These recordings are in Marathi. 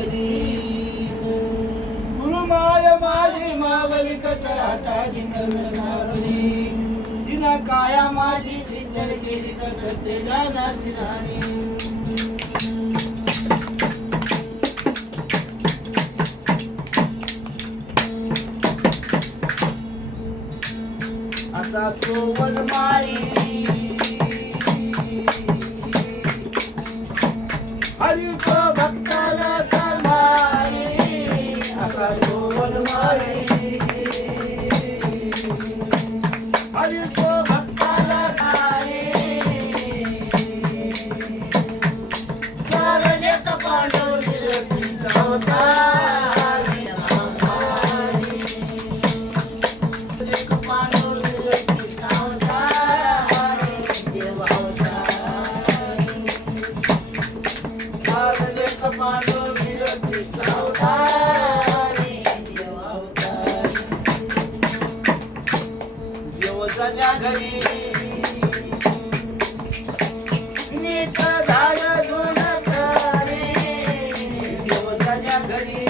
मावली गुरुमाय माझी मावली कचराचा जिंकल मावली तिना काया माझी सिद्धर केली तर सत्य जाना सिराणी असा तो वनमाळी हरिको भक्ताला सांभाळी असा तो वनमाळी हरिको भक्ताला सांभाळी सारले पांडव निरतीचा अवतार घरी नीट झाड धुण करे देवताच्या घरी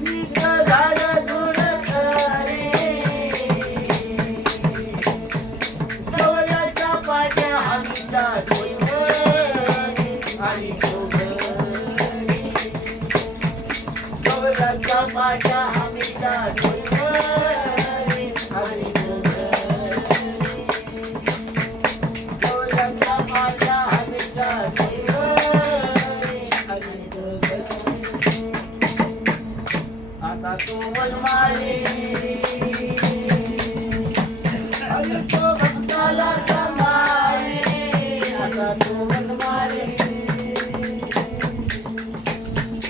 नीट झाड धुण करे देवताच्या पाट्या हमीचा आणि देवताच्या पाट्या हमीचा असा तो वनमाळी हरिको भक्ताला सांभाळी असा तो वनमाळी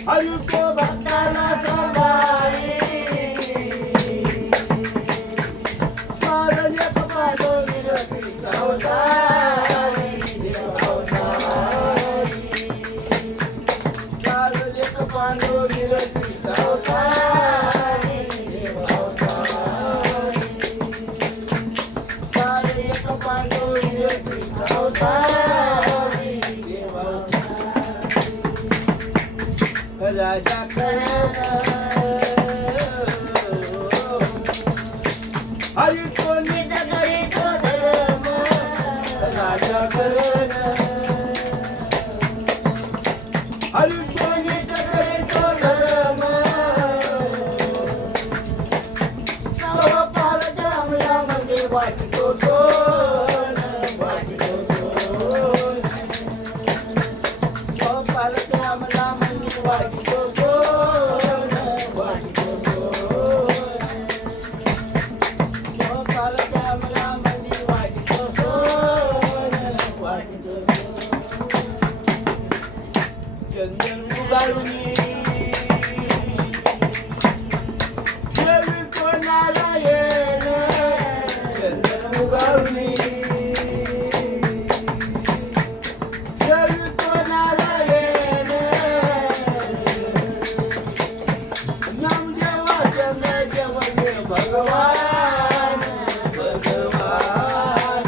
हरिको भक्ताला सांभाळी पारले कपालो निरतीचा अवतार पारले कपालो निरतीचा राजा हरि कोणी जगरी तो धर्म राजा करण हरि कोणी जगरी तो धर्म सर्व पाल जमल्यामध्ये वाटतो सोन वाटतो सोन सर्व पाल जमल्यामध्ये वाटतो सोन वाटतो सोन सर्व पाल जमल्यामध्ये वाटतो सोन वाटतो सोन चंदन उगारुनी देवी कोणाला येण चंदन उगारुनी देवी कोणाला येण नामदेवा संग जेवणे भगवान भगवान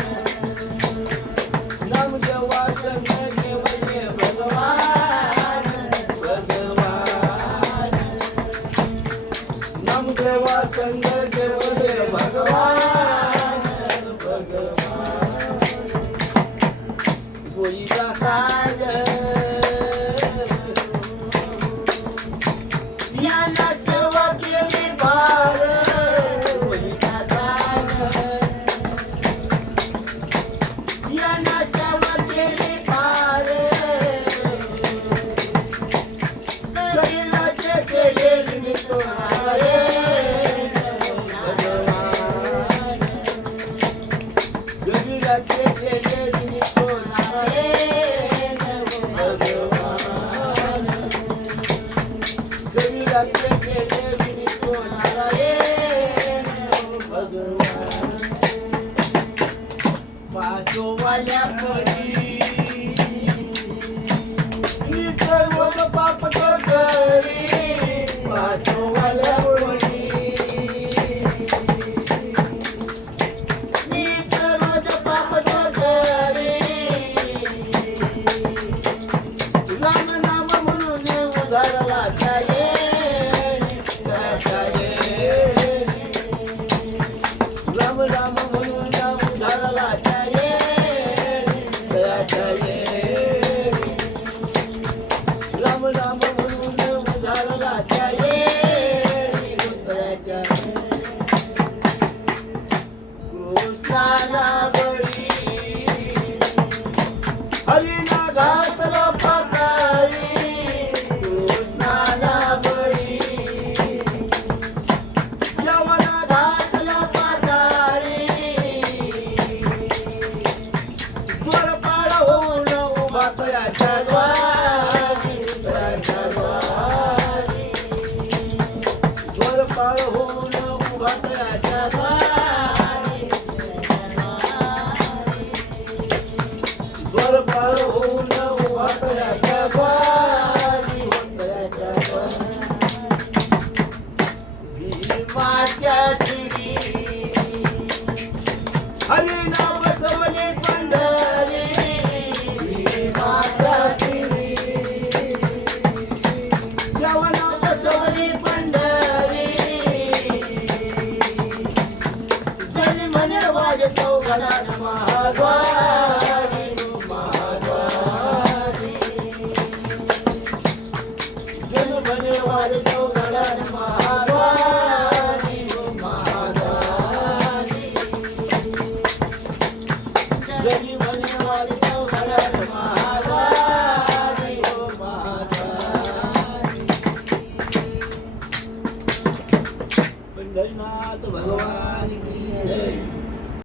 नामदेवा संग जेवणे भगवान भगवान द्वारी मंगळाच्या द्वारी भीमाच्या तिरी हरिनाम बसवले पंढरी भीमाच्या तिरी देवानाम बसवले पंढरी जनी म्हणे वाज चौघडात महाद्वारी महाद्वारी जनी म्हणे वाज चौघडात महाद्वारी महाद्वारी जनी म्हणे वाज चौघडात महाद्वारी महाद्वारी पंढरीनाथ भगवान की जय.